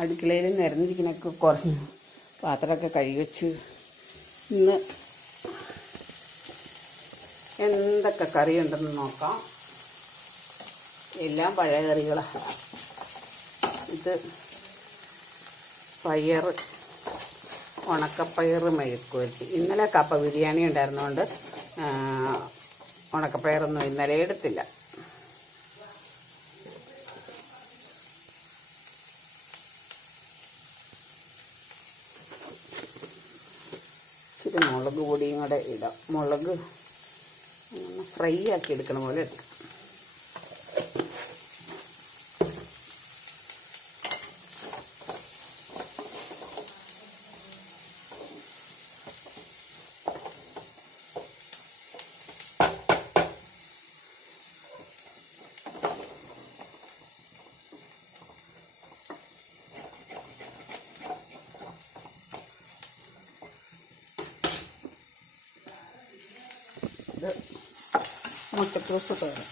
അടുക്കളയിൽ നിരന്നിരിക്കണൊക്കെ കുറച്ച് പാത്രമൊക്കെ കഴുകി വെച്ച് ഇന്ന് എന്തൊക്കെ കറിയുണ്ടെന്ന് നോക്കാം. എല്ലാം പഴയ കറികളാണ്. ഇത് പയർ ഉണക്കപ്പയർ മെഴുക്കുവരട്ടി. ഇന്നലെ കപ്പ ബിരിയാണി ഉണ്ടായിരുന്നതുകൊണ്ട് ഉണക്കപ്പയറൊന്നും ഇന്നലെ എടുത്തില്ല. ഇച്ചിരി മുളക് പൊടിയും കൂടെ ഇടാം. മുളക് ഫ്രൈ ആക്കി എടുക്കണ പോലെ എടുക്കാം ഇത് മുട്ടക്കൂസ് തോരൻ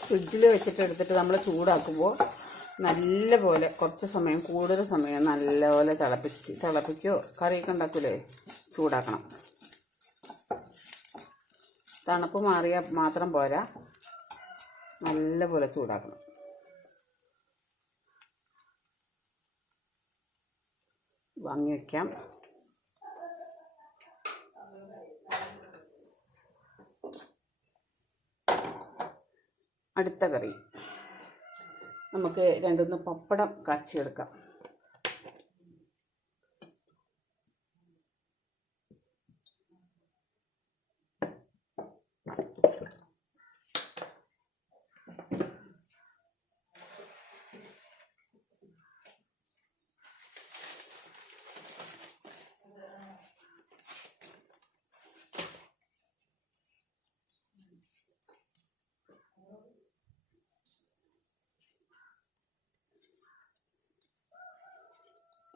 ഫ്രിഡ്ജിൽ വെച്ചിട്ട് എടുത്തിട്ട് നമ്മൾ ചൂടാക്കുമ്പോൾ നല്ല പോലെ കുറച്ച് സമയം കൂടുതൽ സമയം നല്ലപോലെ തിളപ്പിച്ച് തിളപ്പിക്കോ? കറിയൊക്കെ ഉണ്ടാക്കൂലേ? ചൂടാക്കണം. തണുപ്പ് മാറിയാൽ മാത്രം പോരാ. നല്ല പോലെ ചൂടാക്കണം. വാങ്ങി വയ്ക്കാം അടുത്ത കറി. നമുക്ക് രണ്ടൊന്ന് പപ്പടം കാച്ചിയെടുക്കാം.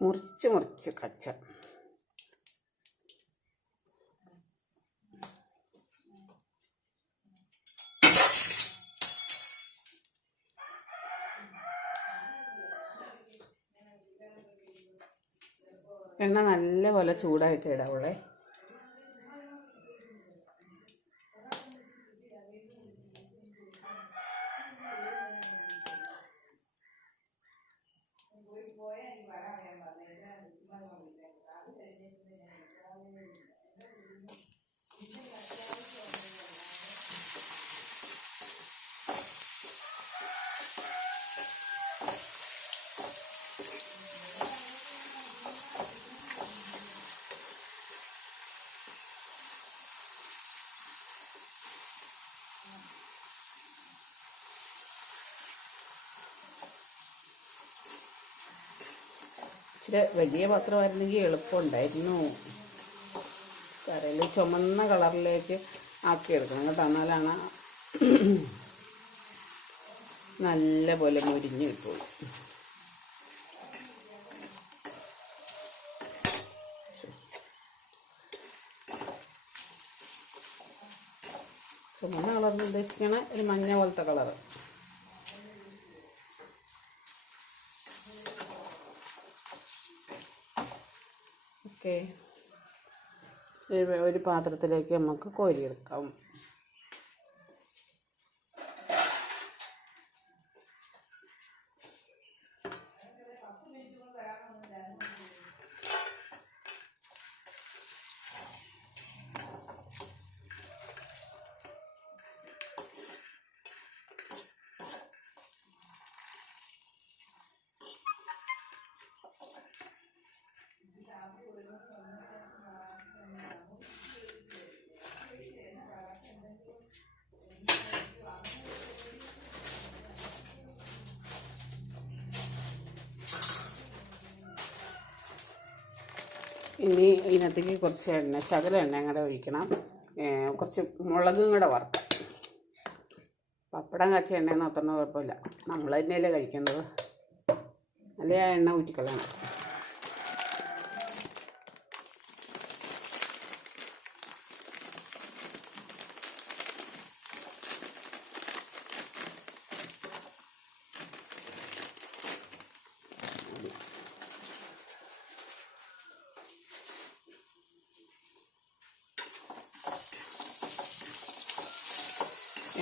മുറിച്ച് മുറിച്ച് കച്ച. എണ്ണ നല്ല പോലെ ചൂടായിട്ട് ഇടാവൂടെ. ഇച്ചിരി വലിയ പാത്രമായിരുന്നെങ്കിൽ എളുപ്പമുണ്ടായിരുന്നു. കറിയിൽ ചുമന്ന കളറിലേക്ക് ആക്കിയെടുക്കണം കേട്ടോ. എന്നാലാണ് നല്ല പോലെ മുരിഞ്ഞ് കിട്ടുള്ളൂ. ചുമന്ന കളറിന് ഉദ്ദേശിക്കണ ഒരു മഞ്ഞ പോലത്തെ കളറ്. ഓക്കെ. ഒരു പാത്രത്തിലേക്ക് നമുക്ക് കോരിയെടുക്കാം. ഇനി ഇതിനകത്തേക്ക് കുറച്ച് എണ്ണ ശകല എണ്ണ കൂടെ ഒഴിക്കണം. കുറച്ച് മുളകും കൂടെ വറുക്കാം പപ്പടം കാച്ച എണ്ണയെന്ന് അത്രയൊന്നും കുഴപ്പമില്ല. നമ്മൾ തന്നെയല്ലേ കഴിക്കുന്നത് അല്ലേ ആ എണ്ണ ഊറ്റിക്കളയണം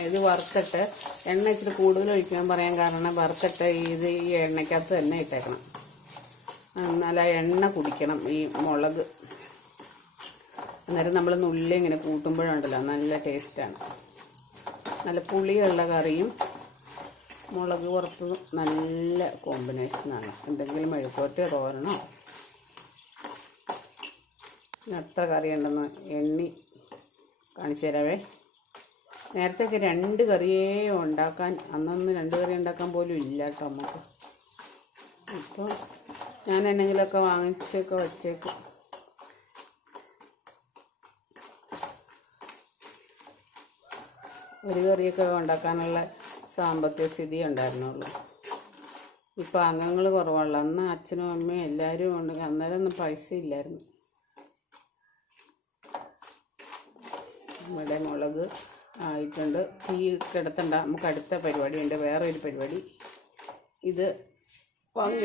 ഇത് വറുത്തിട്ട് എണ്ണ ഇച്ചിരി കൂടുതൽ ഒഴിക്കാൻ പറയാൻ കാരണം വറുത്തിട്ട് ഇത് ഈ എണ്ണയ്ക്കകത്ത് തന്നെ ഇട്ടേക്കണം. ആ എണ്ണ കുടിക്കണം ഈ മുളക്. അന്നേരം നമ്മൾ നുള്ളി ഇങ്ങനെ കൂട്ടുമ്പോഴുണ്ടല്ലോ നല്ല ടേസ്റ്റാണ്. നല്ല പുളിയുള്ള കറിയും മുളക് വറുത്തതും നല്ല കോമ്പിനേഷനാണ്. എന്തെങ്കിലും മെഴുക്കോട്ടി തോരണോ എത്ര കറി ഉണ്ടെന്ന് എണ്ണി കാണിച്ചു തരാവേ. നേരത്തെയൊക്കെ രണ്ട് കറിയേ ഉണ്ടാക്കാൻ അന്നൊന്ന് രണ്ട് കറി ഉണ്ടാക്കാൻ പോലും ഇല്ല കേട്ടോ നമുക്ക് ഇപ്പോൾ ഞാൻ എന്തെങ്കിലുമൊക്കെ വാങ്ങിച്ചൊക്കെ വച്ചേക്കും. ഒരു കറിയൊക്കെ ഉണ്ടാക്കാനുള്ള സാമ്പത്തിക സ്ഥിതി ഉണ്ടായിരുന്നുള്ളൂ. ഇപ്പം അംഗങ്ങൾ കുറവുള്ള അന്ന് അച്ഛനും അമ്മയും എല്ലാവരും ഉണ്ട്. അന്നേരം ഒന്നും പൈസ ഇല്ലായിരുന്നു. നമ്മുടെ മുളക് ആയിട്ടുണ്ട്. തീ കിടത്തണ്ട. നമുക്ക് അടുത്ത പരിപാടിയുണ്ട് വേറെ ഒരു പരിപാടി. ഇത് വാങ്ങി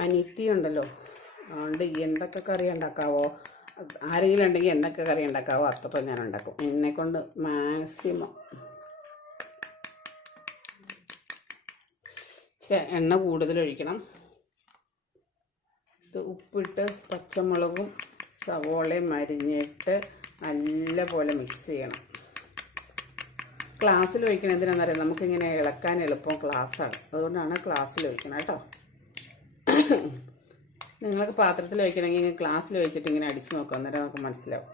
വയ്ക്കാം അനിയത്തി ഉണ്ടല്ലോ അതുകൊണ്ട് എന്തൊക്കെ കറി ഉണ്ടാക്കാവോ? ആരെങ്കിലും ഉണ്ടെങ്കിൽ എന്തൊക്കെ കറി ഉണ്ടാക്കാവോ? അത്ര ഞാൻ ഉണ്ടാക്കും. എന്നെ കൊണ്ട് മാക്സിമം. ഇച്ചിരി എണ്ണ കൂടുതൽ ഒഴിക്കണം. ഇത് ഉപ്പിട്ട് പച്ചമുളകും സവോളയും മരിഞ്ഞിട്ട് നല്ലപോലെ മിക്സ് ചെയ്യണം. ക്ലാസ്സിൽ ഒഴിക്കണം എന്തിനാണെന്നറിയാം? നമുക്കിങ്ങനെ ഇളക്കാൻ എളുപ്പം ക്ലാസ്സാണ്. അതുകൊണ്ടാണ് ക്ലാസ്സിൽ ഒഴിക്കണം കേട്ടോ. നിങ്ങൾക്ക് പാത്രത്തിൽ വയ്ക്കണമെങ്കിൽ ഇങ്ങനെ ഗ്ലാസ്സിൽ വെച്ചിട്ട് ഇങ്ങനെ അടിച്ചു നോക്കാം അന്നേരം നമുക്ക് മനസ്സിലാവും.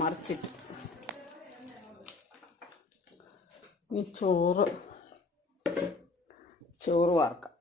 മറിച്ചിട്ട്. ചോറ് ചോറ് വാർക്കാം.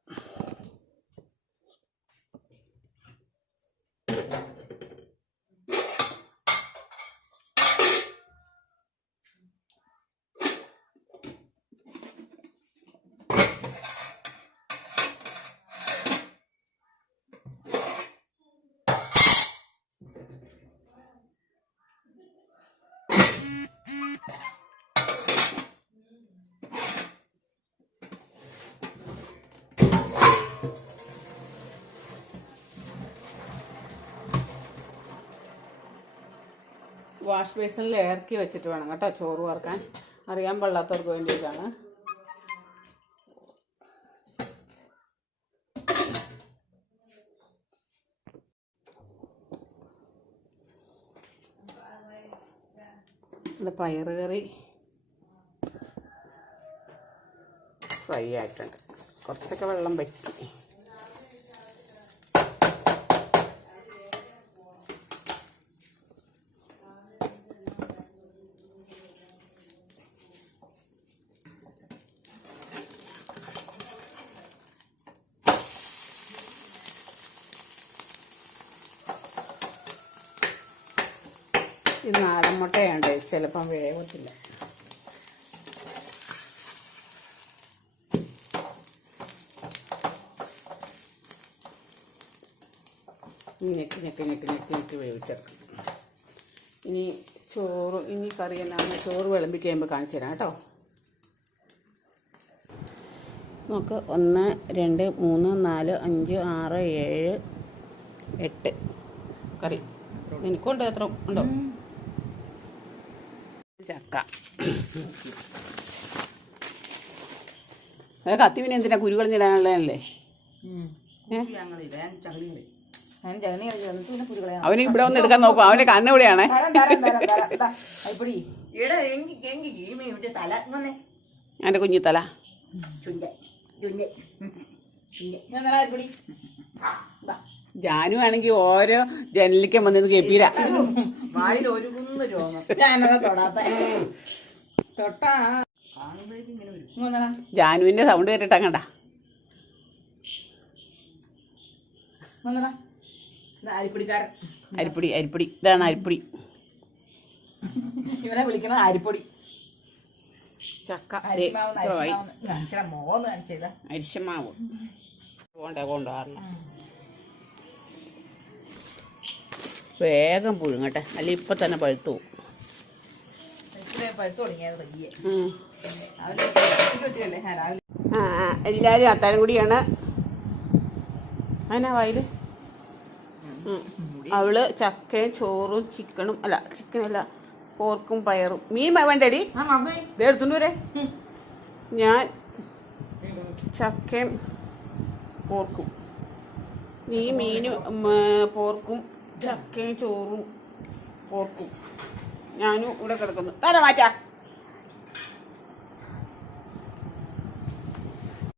വാഷ് ബേസിനിൽ ഇറക്കി വെച്ചിട്ട് വേണം കേട്ടോ ചോറ് വറുക്കാൻ. അറിയാൻ പാടില്ലാത്തവർക്ക് വേണ്ടിയിട്ടാണ്. ഇത് പയറ് കറി. ഫ്രൈ ആയിട്ടുണ്ട്. കുറച്ചൊക്കെ വെള്ളം പറ്റി ഇത് നാടൻ മുട്ടയുണ്ട് ചിലപ്പം വേവത്തില്ല. ഞെക്കി ഞെക്കി ഞെക്കി ഞെക്കി ഞെക്കി വേവിച്ചെടുക്കും ഇനി ചോറ് ഇനി കറി എന്നാണ് ചോറ് വിളമ്പി കഴിയുമ്പോൾ കാണിച്ചു തരാം കേട്ടോ. നമുക്ക് ഒന്ന് രണ്ട് മൂന്ന് നാല് അഞ്ച് ആറ് ഏഴ് എട്ട്. കറി. നിനക്കുണ്ട് എത്ര ഉണ്ടോ? ചക്ക. അത് കത്തി പിന്നെ എന്തിനാ? കുരു ഇടാനുള്ളതല്ലേ? അവന് ഇവിടെ വന്ന് എടുക്കാൻ നോക്കും. അവന്റെ കണ്ണ് എങ്കി തല. കുഞ്ഞു തല. ചുണ്ട ചുണ്ട ഞാൻ ജാനു ആണെങ്കിൽ ഓരോ ജനലിക്കും വന്നത് കെപ്പീര വായിൽ ഒരു കുന്ന് രോമം. ഞാനതാ തൊടാത്ത. തൊട്ടാ. കാണുമ്പോഴേക്കും ഇങ്ങനെ വരും. മൂന്നടാ ജാനുവിന്റെ സൗണ്ട് കേട്ടിട്ടാ കണ്ട. അരിപ്പൊടിക്കാരൻ. അരിപ്പൊടി അരിപ്പൊടി. ഇതാണ് അരിപ്പൊടി. ഇവരെ വിളിക്കുന്നത് അരിപ്പൊടി. ചക്ക അരിശമാവ് മോന്ന് കാണിച്ചതാ അരിശമാവ്. പോണ്ടേ കൊണ്ടുവരണം വേഗം പുഴുങ്ങട്ടെ. അല്ല ഇപ്പൊ തന്നെ പഴുത്തു എല്ലാരും ആ എല്ലാവരും അത്താഴം കൂടിയാണ്. അതിനാ വയൽ? അവൾ ചക്കയും ചോറും ചിക്കനും അല്ല ചിക്കനല്ല പോർക്കും പയറും. മീൻ വേണ്ടടി? എടുത്തുണ്ട് വരെ. ഞാൻ ചക്കയും പോർക്കും. നീ മീനും പോർക്കും ചക്കയും ചോറും ഓർക്കും ഞാനും ഇവിടെ കിടക്കുന്നു. തരാ മാറ്റാ.